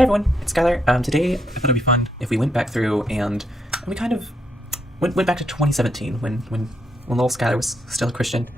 Hey everyone, it's Skylar. Today I thought it'd be fun if we went back through and we kind of went back to 2017 when little Skylar was still a Christian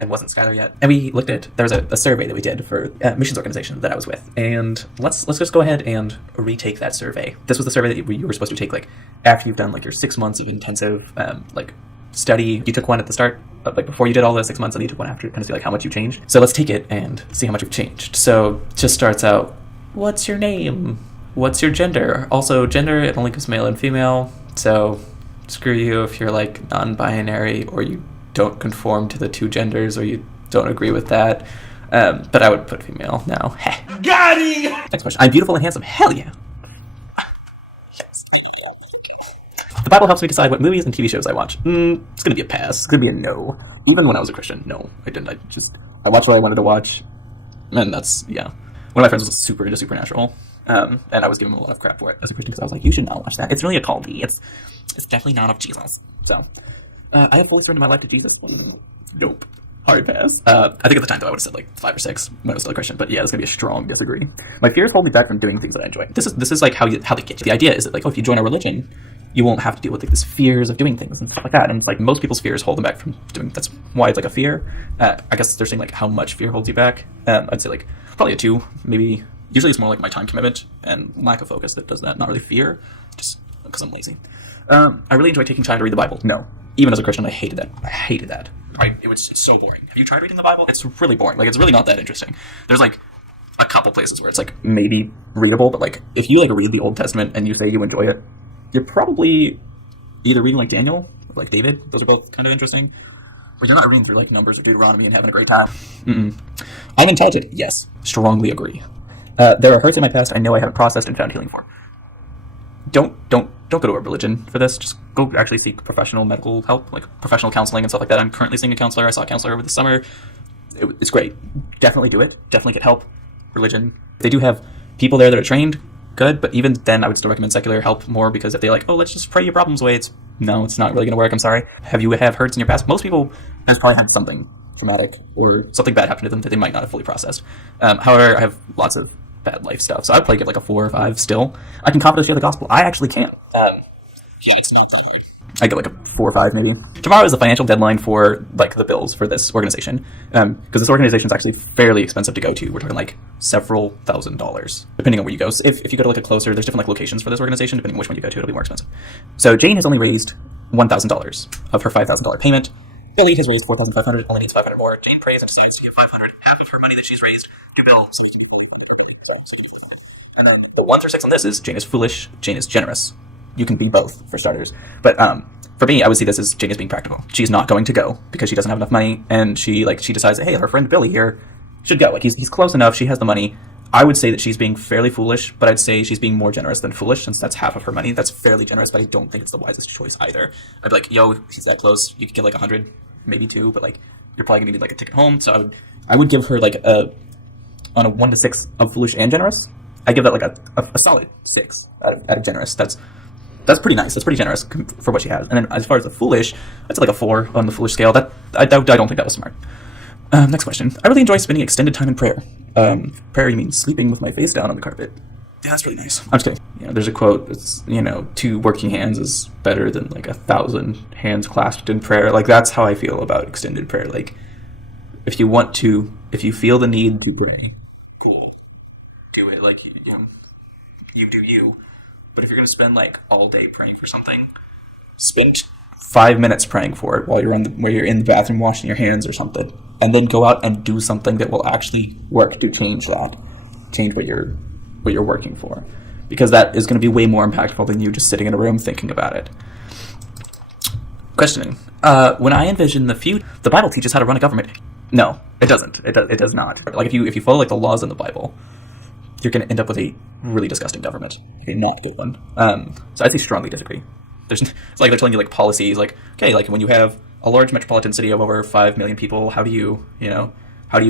and wasn't Skylar yet. And we looked at, there was a survey that we did for a missions organization that I was with. And let's just go ahead and retake that survey. This was the survey that you were supposed to take like after you've done like your 6 months of intensive like study. You took one at the start, like before you did all the 6 months, and you took one after to kind of see like how much you changed. So let's take it and see how much you've changed. So it just starts out, what's your name? What's your gender? Also, gender, it only gives male and female, so screw you if you're like non-binary or you don't conform to the two genders or you don't agree with that. But I would put female now. Got it! Next question. I'm beautiful and handsome. Hell yeah. Yes. The Bible helps me decide what movies and TV shows I watch. It's gonna be a pass. It's gonna be a no. Even when I was a Christian, no, I didn't. I watched what I wanted to watch, and that's, yeah. One of my friends was super into Supernatural, and I was giving him a lot of crap for it as a Christian because I was like, you should not watch that. It's really a comedy. It's definitely not of Jesus. So, I have fully surrendered my life to Jesus. Nope. Hard pass. I think at the time, though, I would have said like 5 or 6 when I was still a Christian, but yeah, it's going to be a strong disagree. My fears hold me back from doing things that I enjoy. This is like how they get you. The idea is that like, oh, if you join a religion, you won't have to deal with like this fears of doing things and stuff like that. And like most people's fears hold them back from doing. That's why it's like a fear. I guess they're saying like how much fear holds you back. I'd say like probably a 2, maybe. Usually it's more like my time commitment and lack of focus that does that. Not really fear, just because I'm lazy. I really enjoy taking time to read the Bible. No, even as a Christian, I hated that. It's so boring. Have you tried reading the Bible? It's really boring. Like it's really not that interesting. There's like a couple places where it's like maybe readable, but like if you like read the Old Testament and you say you enjoy it, you're probably either reading like Daniel or like David. Those are both kind of interesting. But you're not reading through like Numbers or Deuteronomy and having a great time. I'm intelligent. Yes. Strongly agree. There are hurts in my past I know I haven't processed and found healing for. Don't go to a religion for this. Just go actually seek professional medical help, like professional counseling and stuff like that. I'm currently seeing a counselor. I saw a counselor over the summer. It's great. Definitely do it. Definitely get help. Religion. They do have people there that are trained. Good, but even then I would still recommend secular help more because if they're like, oh, let's just pray your problems away, it's not really going to work. I'm sorry. Have you hurts in your past? Most people have probably had something traumatic or something bad happen to them that they might not have fully processed. However, I have lots of bad life stuff, so I'd probably give like a 4 or 5 still. I can confidently share the gospel. I actually can. Yeah, it's not that hard. I get like a 4 or 5 maybe. Tomorrow is the financial deadline for like the bills for this organization, because this organization is actually fairly expensive to go to. We're talking like several $1,000s depending on where you go. So if you go to like a closer, there's different like locations for this organization. Depending on which one you go to, it'll be more expensive. So Jane has only raised $1,000 of her $5,000 payment. Billy has raised $4,500. Only needs $500 more. Jane prays and decides to give $500, half of her money that she's raised, to Bill. And the 1 through 6 on this is Jane is foolish, Jane is generous. You can be both for starters, but for me, I would see this as Jane is being practical. She's not going to go because she doesn't have enough money, and she decides that hey, her friend Billy here should go. Like he's close enough. She has the money. I would say that she's being fairly foolish, but I'd say she's being more generous than foolish since that's half of her money. That's fairly generous, but I don't think it's the wisest choice either. I'd be like, yo, he's that close. You could get like 100, maybe 2, but like you're probably gonna need like a ticket home. So I would give her like on a 1 to 6 of foolish and generous. I give that like a solid 6 out of generous. That's pretty nice. That's pretty generous for what she has. And then as far as the foolish, that's like a 4 on the foolish scale. That I don't think that was smart. Next question. I really enjoy spending extended time in prayer. Prayer, you mean sleeping with my face down on the carpet? Yeah, that's really nice. I'm just kidding. There's a quote. It's 2 working hands is better than like 1,000 hands clasped in prayer. Like that's how I feel about extended prayer. Like if you feel the need to pray, cool, do it. Like you do you. But if you're going to spend like all day praying for something, spend 5 minutes praying for it while you're in the bathroom washing your hands or something, and then go out and do something that will actually work to change what you're working for, because that is going to be way more impactful than you just sitting in a room thinking about it. Questioning. When I envision the future, the Bible teaches how to run a government. No, it doesn't. It does not. Like if you follow like the laws in the Bible, you're going to end up with a really disgusting government, a not good one. So I'd say strongly disagree. It's like they're telling you like policies, like okay, like when you have a large metropolitan city of over 5 million people, how do you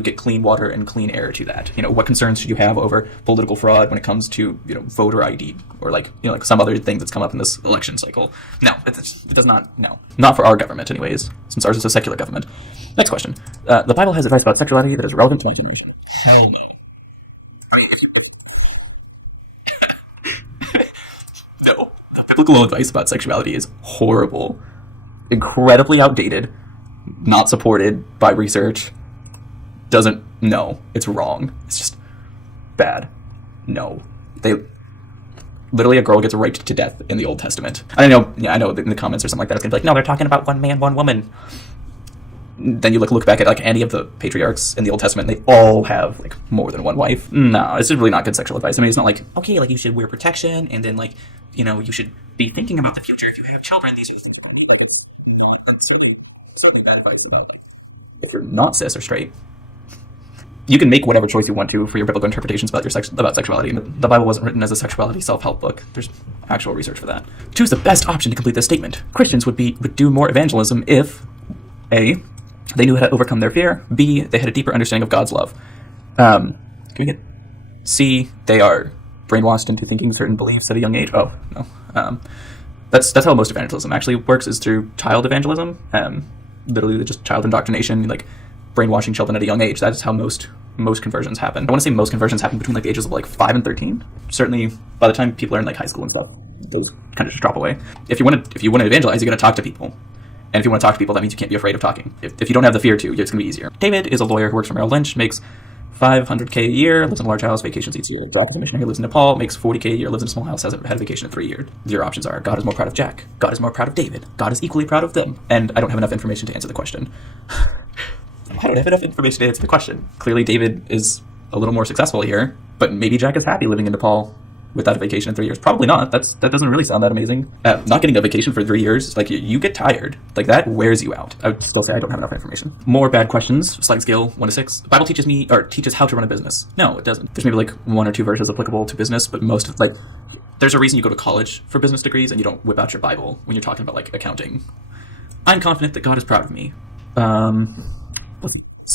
get clean water and clean air to that? What concerns should you have over political fraud when it comes to voter ID or like some other thing that's come up in this election cycle? No, it does not. No, not for our government, anyways, since ours is a secular government. Next question. The Bible has advice about sexuality that is relevant to my generation. Hell no. biblical advice about sexuality is horrible, incredibly outdated, not supported by research. No, it's wrong. It's just bad. No, literally a girl gets raped to death in the Old Testament. I know in the comments or something like that, it's gonna be like, no, they're talking about one man, one woman. Then you look back at like any of the patriarchs in the Old Testament, and they all have like more than one wife. No, it's just really not good sexual advice. I mean, it's not like, okay, like you should wear protection, and then like, you should be thinking about the future if you have children. These are the things you need. Like, it's not certainly bad advice about like, if you're not cis or straight. You can make whatever choice you want to for your biblical interpretations about sexuality. The Bible wasn't written as a sexuality self-help book. There's actual research for that. Choose the best option to complete this statement. Christians would do more evangelism if A, they knew how to overcome their fear. B, they had a deeper understanding of God's love. Can we get C, they are brainwashed into thinking certain beliefs at a young age. Oh, no. That's how most evangelism actually works, is through child evangelism. Literally just child indoctrination, like brainwashing children at a young age. That is how most conversions happen. I want to say most conversions happen between like the ages of like 5 and 13. Certainly by the time people are in like high school and stuff, those kind of just drop away. If you want to evangelize, you got to talk to people. And if you want to talk to people, that means you can't be afraid of talking. If you don't have the fear to, it's going to be easier. David is a lawyer who works for Merrill Lynch, makes $500K a year, lives in a large house, vacations each year. African missionary lives in Nepal, makes $40K a year, lives in a small house, hasn't had a vacation in 3 years. Your options are: God is more proud of Jack. God is more proud of David. God is equally proud of them. And I don't have enough information to answer the question. I don't have enough information to answer the question. Clearly, David is a little more successful here, but maybe Jack is happy living in Nepal without a vacation in 3 years. Probably not. That doesn't really sound that amazing. Not getting a vacation for 3 years, like you get tired. Like that wears you out. I would still say I don't have enough information. More bad questions. Sliding scale 1 to 6. The Bible teaches how to run a business. No, it doesn't. There's maybe like 1 or 2 verses applicable to business, but most of there's a reason you go to college for business degrees and you don't whip out your Bible when you're talking about like accounting. I'm confident that God is proud of me.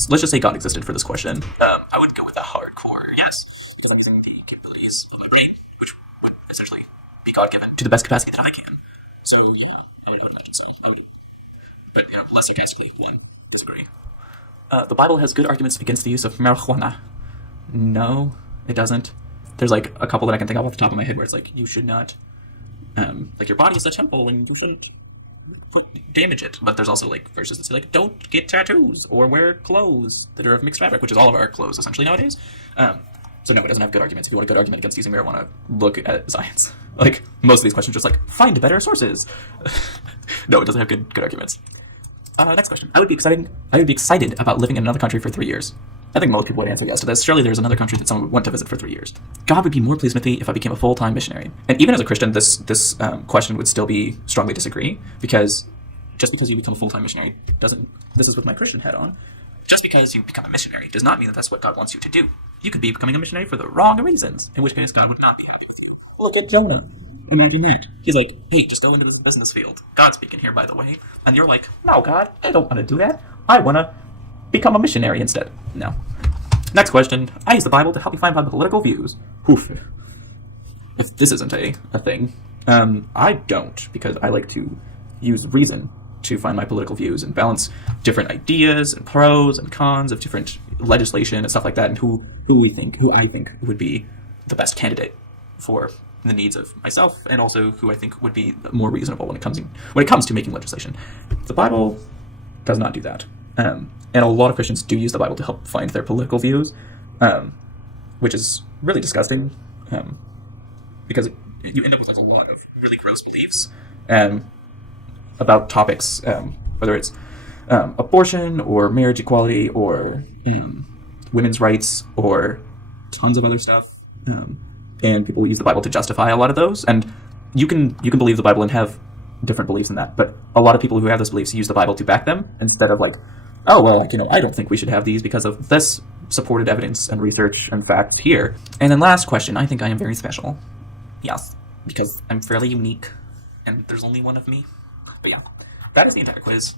Let's just say God existed for this question. I would go with a hardcore yes. Developing the capabilities of my brain, which would essentially be God-given to the best capacity that I can. So yeah, I would imagine so. But less sarcastically, 1, disagree. The Bible has good arguments against the use of marijuana. No, it doesn't. There's like a couple that I can think of off the top of my head where it's like, you should not, like your body is a temple and you shouldn't damage it. But there's also like verses that say like, don't get tattoos or wear clothes that are of mixed fabric, which is all of our clothes essentially nowadays. So no, it doesn't have good arguments. If you want a good argument against using marijuana, look at science. Like most of these questions, just like find better sources. No, it doesn't have good arguments. Next question. I would be excited about living in another country for 3 years. I think most people would answer yes to this. Surely there's another country that someone would want to visit for 3 years. God would be more pleased with me if I became a full-time missionary. And even as a Christian, this question would still be strongly disagree, because just because you become a full-time missionary doesn't. This is with my Christian hat on. Just because you become a missionary does not mean that that's what God wants you to do. You could be becoming a missionary for the wrong reasons, in which case God would not be happy with you. Look at Jonah. Imagine that. He's like, hey, just go into this business field. God's speaking here, by the way. And you're like, no, God, I don't want to do that. I want to become a missionary instead. No. Next question. I use the Bible to help me find my political views. Oof. If this isn't a thing, I don't, because I like to use reason to find my political views and balance different ideas and pros and cons of different legislation and stuff like that, and who I think would be the best candidate for the needs of myself, and also who I think would be more reasonable when it comes to making legislation. The Bible does not do that, and a lot of Christians do use the Bible to help find their political views, which is really disgusting, because you end up with like a lot of really gross beliefs about topics, whether it's abortion or marriage equality or women's rights or tons of other stuff. And people use the Bible to justify a lot of those. And you can believe the Bible and have different beliefs in that. But a lot of people who have those beliefs use the Bible to back them instead of like, oh, well, I don't think we should have these because of this supported evidence and research and fact here. And then last question, I think I am very special. Yes, because I'm fairly unique and there's only one of me. But yeah, that is the entire quiz.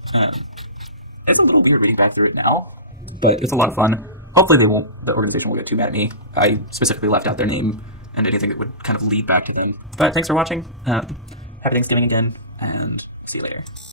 It's a little weird reading back through it now, but it's a lot of fun. Hopefully the organization won't get too mad at me. I specifically left out their name and anything that would kind of lead back to them. But thanks for watching. Happy Thanksgiving again, and see you later.